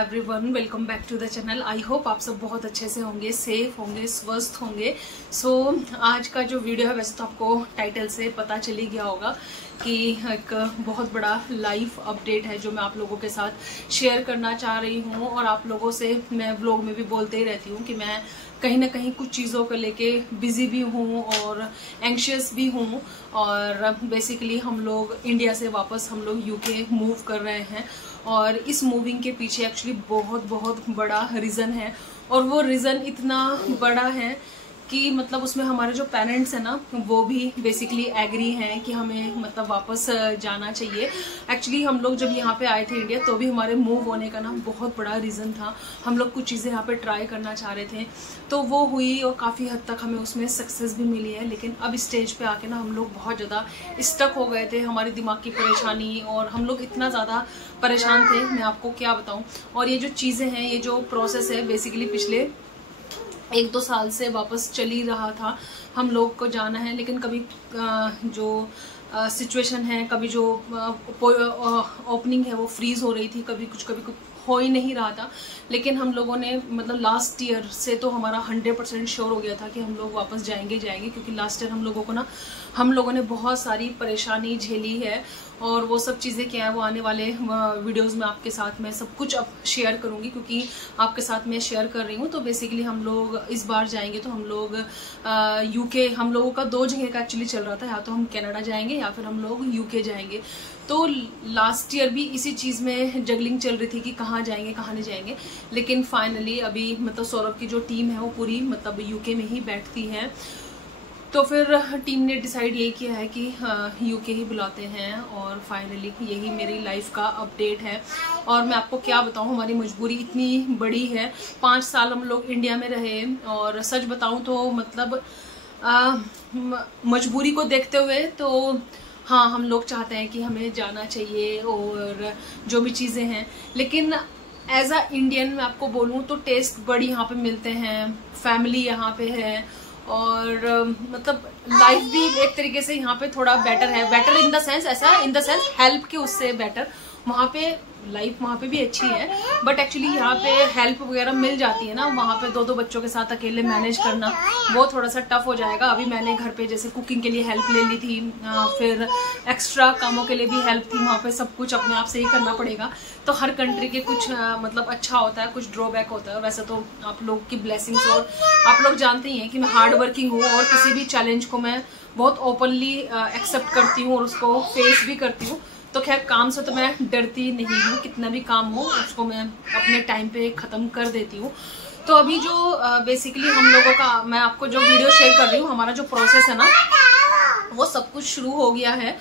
Everyone, welcome back to the channel. I hope आप सब बहुत अच्छे से होंगे, सेफ होंगे, स्वस्थ होंगे। सो आज का जो वीडियो है, वैसे तो आपको टाइटल से पता चल ही गया होगा कि एक बहुत बड़ा लाइफ अपडेट है जो मैं आप लोगों के साथ शेयर करना चाह रही हूँ। और आप लोगों से मैं व्लॉग में भी बोलते ही रहती हूँ कि मैं कहीं ना कहीं कुछ चीज़ों को लेके बिजी भी हूँ और एंग्शियस भी हूँ। और बेसिकली हम लोग इंडिया से वापस हम लोग यूके मूव कर रहे हैं और इस मूविंग के पीछे एक्चुअली बहुत बड़ा रीज़न है। और वो रीज़न इतना बड़ा है कि मतलब उसमें हमारे जो पेरेंट्स हैं ना, वो भी बेसिकली एग्री हैं कि हमें मतलब वापस जाना चाहिए। एक्चुअली हम लोग जब यहाँ पे आए थे इंडिया, तो भी हमारे मूव होने का ना बहुत बड़ा रीज़न था। हम लोग कुछ चीज़ें यहाँ पे ट्राई करना चाह रहे थे, तो वो हुई और काफ़ी हद तक हमें उसमें सक्सेस भी मिली है। लेकिन अब स्टेज पे आके ना हम लोग बहुत ज़्यादा स्टक हो गए थे, हमारी दिमाग की परेशानी, और हम लोग इतना ज़्यादा परेशान थे, मैं आपको क्या बताऊँ। और ये जो चीज़ें हैं, ये जो प्रोसेस है, बेसिकली पिछले 1-2 साल से वापस चल ही रहा था। हम लोग को जाना है, लेकिन कभी जो सिचुएशन है, कभी जो ओपनिंग है वो फ्रीज हो रही थी, कभी कुछ हो ही नहीं रहा था। लेकिन हम लोगों ने मतलब लास्ट ईयर से तो हमारा 100% श्योर हो गया था कि हम लोग वापस जाएंगे, क्योंकि लास्ट ईयर हम लोगों ने बहुत सारी परेशानी झेली है। और वो सब चीज़ें क्या है, वो आने वाले वीडियोस में आपके साथ मैं सब कुछ अब शेयर करूंगी, क्योंकि आपके साथ मैं शेयर कर रही हूँ। तो बेसिकली हम लोग इस बार जाएंगे, तो हम लोग यूके, हम लोगों का 2 जगह का एक्चुअली चल रहा था, या तो हम कनाडा जाएंगे या फिर हम लोग यूके जाएंगे। तो लास्ट ईयर भी इसी चीज़ में जगलिंग चल रही थी कि कहाँ जाएंगे कहाँ नहीं जाएंगे। लेकिन फाइनली अभी मतलब सौरभ की जो टीम है वो पूरी मतलब यूके में ही बैठती है। तो फिर टीम ने डिसाइड यही किया है कि यूके ही बुलाते हैं। और फाइनली यही मेरी लाइफ का अपडेट है। और मैं आपको क्या बताऊं, हमारी मजबूरी इतनी बड़ी है। 5 साल हम लोग इंडिया में रहे, और सच बताऊं तो मतलब मजबूरी को देखते हुए तो हाँ, हम लोग चाहते हैं कि हमें जाना चाहिए और जो भी चीज़ें हैं। लेकिन एज अ इंडियन मैं आपको बोलूँ तो टेस्ट बड़ी यहाँ पे मिलते हैं, फैमिली यहाँ पे है, और मतलब लाइफ भी एक तरीके से यहाँ पे थोड़ा बेटर है। Better in the sense help के उससे बेटर। वहाँ पे लाइफ वहाँ पे भी अच्छी है, बट एक्चुअली यहाँ पे हेल्प वगैरह मिल जाती है ना। वहाँ पे 2-2 बच्चों के साथ अकेले मैनेज करना वो थोड़ा सा टफ हो जाएगा। अभी मैंने घर पे जैसे कुकिंग के लिए हेल्प ले ली थी, फिर एक्स्ट्रा कामों के लिए भी हेल्प थी। वहाँ पे सब कुछ अपने आप से ही करना पड़ेगा। तो हर कंट्री के कुछ मतलब अच्छा होता है, कुछ ड्रॉबैक होता है। वैसे तो आप लोग की ब्लेसिंग्स, और आप लोग जानते ही हैं कि मैं हार्ड वर्किंग हूँ, और किसी भी चैलेंज को मैं बहुत ओपनली एक्सेप्ट करती हूँ और उसको फेस भी करती हूँ। तो खैर, काम से तो मैं डरती नहीं हूँ, कितना भी काम हो उसको मैं अपने टाइम पे खत्म कर देती हूँ। तो अभी जो बेसिकली हम लोगों का, मैं आपको जो वीडियो शेयर कर रही हूँ, हमारा जो प्रोसेस है ना, वो सब कुछ शुरू हो गया है।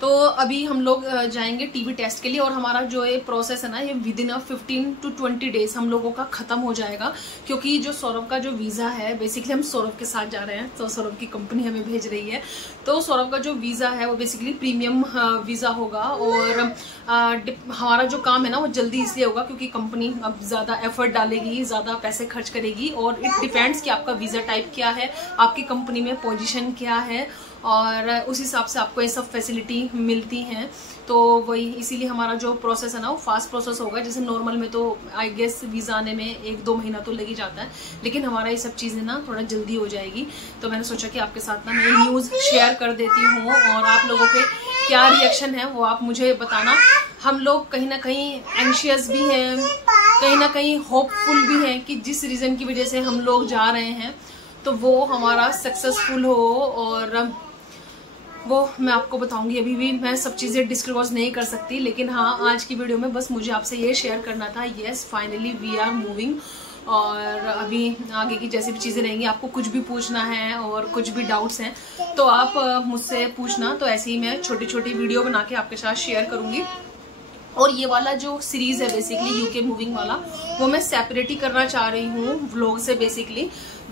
तो अभी हम लोग जाएंगे टीबी टेस्ट के लिए, और हमारा जो ये प्रोसेस है ना, ये विद इन 15 to 20 डेज हम लोगों का खत्म हो जाएगा। क्योंकि जो सौरभ का जो वीज़ा है, बेसिकली हम सौरभ के साथ जा रहे हैं, तो सौरभ की कंपनी हमें भेज रही है। तो सौरभ का जो वीज़ा है वो बेसिकली प्रीमियम वीज़ा होगा। और हमारा जो काम है ना, वो जल्दी इसलिए होगा क्योंकि कंपनी अब ज़्यादा एफर्ट डालेगी, ज़्यादा पैसे खर्च करेगी। और इट डिपेंड्स कि आपका वीज़ा टाइप क्या है, आपकी कंपनी में पोजीशन क्या है, और उस हिसाब से आपको ये सब फैसिलिटी मिलती हैं। तो वही इसीलिए हमारा जो प्रोसेस है ना, वो फास्ट प्रोसेस होगा। जैसे नॉर्मल में तो आई गेस वीज़ा आने में 1-2 महीना तो लग ही जाता है, लेकिन हमारा ये सब चीज़ें ना थोड़ा जल्दी हो जाएगी। तो मैंने सोचा कि आपके साथ ना मैं न्यूज़ शेयर कर देती हूँ, और आप लोगों के क्या रिएक्शन है वो आप मुझे बताना। हम लोग कहीं ना कहीं एंग्शियस भी हैं, कहीं ना कहीं होपफुल भी हैं कि जिस रीज़न की वजह से हम लोग जा रहे हैं तो वो हमारा सक्सेसफुल हो। और वो मैं आपको बताऊंगी। अभी भी मैं सब चीज़ें डिस्क्लोज नहीं कर सकती, लेकिन हाँ, आज की वीडियो में बस मुझे आपसे ये शेयर करना था। Yes, finally we are moving. और अभी आगे की जैसी भी चीज़ें रहेंगी, आपको कुछ भी पूछना है और कुछ भी डाउट्स हैं तो आप मुझसे पूछना। तो ऐसे ही मैं छोटी छोटी वीडियो बना के आपके साथ शेयर करूँगी। और ये वाला जो सीरीज़ है बेसिकली यूके मूविंग वाला, वो मैं सेपरेट ही करना चाह रही हूँ व्लॉग से। बेसिकली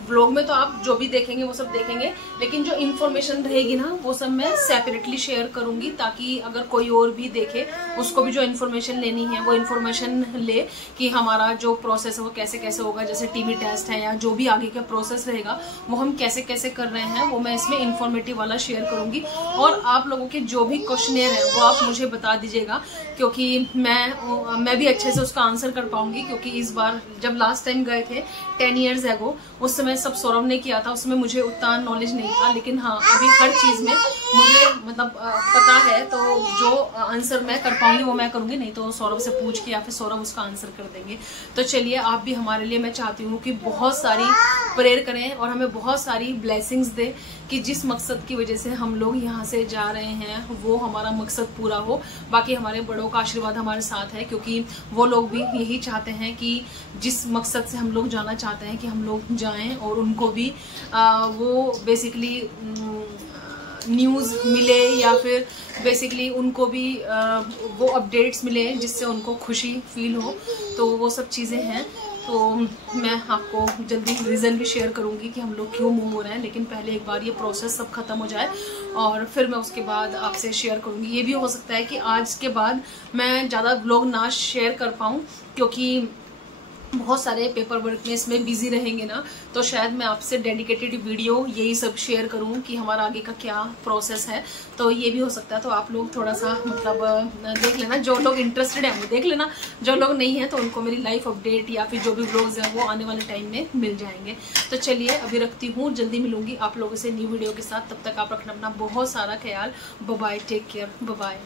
व्लॉग में तो आप जो भी देखेंगे वो सब देखेंगे, लेकिन जो इन्फॉर्मेशन रहेगी ना वो सब मैं सेपरेटली शेयर करूंगी, ताकि अगर कोई और भी देखे उसको भी जो इन्फॉर्मेशन लेनी है वो इन्फॉर्मेशन ले कि हमारा जो प्रोसेस है वो कैसे कैसे होगा। जैसे टीबी टेस्ट है या जो भी आगे का प्रोसेस रहेगा वो हम कैसे कैसे कर रहे हैं, वो मैं इसमें इन्फॉर्मेटिव वाला शेयर करूंगी। और आप लोगों के जो भी क्वेश्चनेयर है वो आप मुझे बता दीजिएगा, क्योंकि मैं भी अच्छे से उसका आंसर कर पाऊंगी। क्योंकि इस बार जब लास्ट टाइम गए थे 10 years ago, उस समय सब सौरभ ने किया था, उसमें मुझे उतना नॉलेज नहीं था। लेकिन हाँ, अभी हर चीज में मुझे मतलब पता है, तो जो आंसर मैं कर पाऊंगी वो मैं करूंगी, नहीं तो सौरभ से पूछ के या फिर सौरभ उसका आंसर कर देंगे। तो चलिए, आप भी हमारे लिए, मैं चाहती हूँ कि बहुत सारी प्रेयर करें और हमें बहुत सारी ब्लेसिंग्स दे कि जिस मकसद की वजह से हम लोग यहाँ से जा रहे हैं वो हमारा मकसद पूरा हो। बाकी हमारे बड़ों का आशीर्वाद हमारे साथ है, क्योंकि वो लोग भी यही चाहते हैं कि जिस मकसद से हम लोग जाना चाहते हैं कि हम लोग जाएं, और उनको भी वो बेसिकली न्यूज़ मिले या फिर बेसिकली उनको भी वो अपडेट्स मिले जिससे उनको खुशी फील हो। तो वो सब चीज़ें हैं। तो मैं आपको जल्दी रीज़न भी शेयर करूंगी कि हम लोग क्यों मूव हो रहे हैं, लेकिन पहले एक बार ये प्रोसेस सब खत्म हो जाए और फिर मैं उसके बाद आपसे शेयर करूंगी। ये भी हो सकता है कि आज के बाद मैं ज़्यादा व्लॉग ना शेयर कर पाऊँ, क्योंकि बहुत सारे पेपर वर्क में इसमें बिजी रहेंगे ना, तो शायद मैं आपसे डेडिकेटेड वीडियो यही सब शेयर करूं कि हमारा आगे का क्या प्रोसेस है। तो ये भी हो सकता है। तो आप लोग थोड़ा सा मतलब देख लेना, जो लोग इंटरेस्टेड है वो देख लेना, जो लोग नहीं है तो उनको मेरी लाइफ अपडेट या फिर जो भी व्लॉग्स हैं वो आने वाले टाइम में मिल जाएंगे। तो चलिए, अभी रखती हूँ, जल्दी मिलूंगी आप लोगों से न्यू वीडियो के साथ। तब तक आप रखना अपना बहुत सारा ख्याल। Bye bye, take care, bye bye.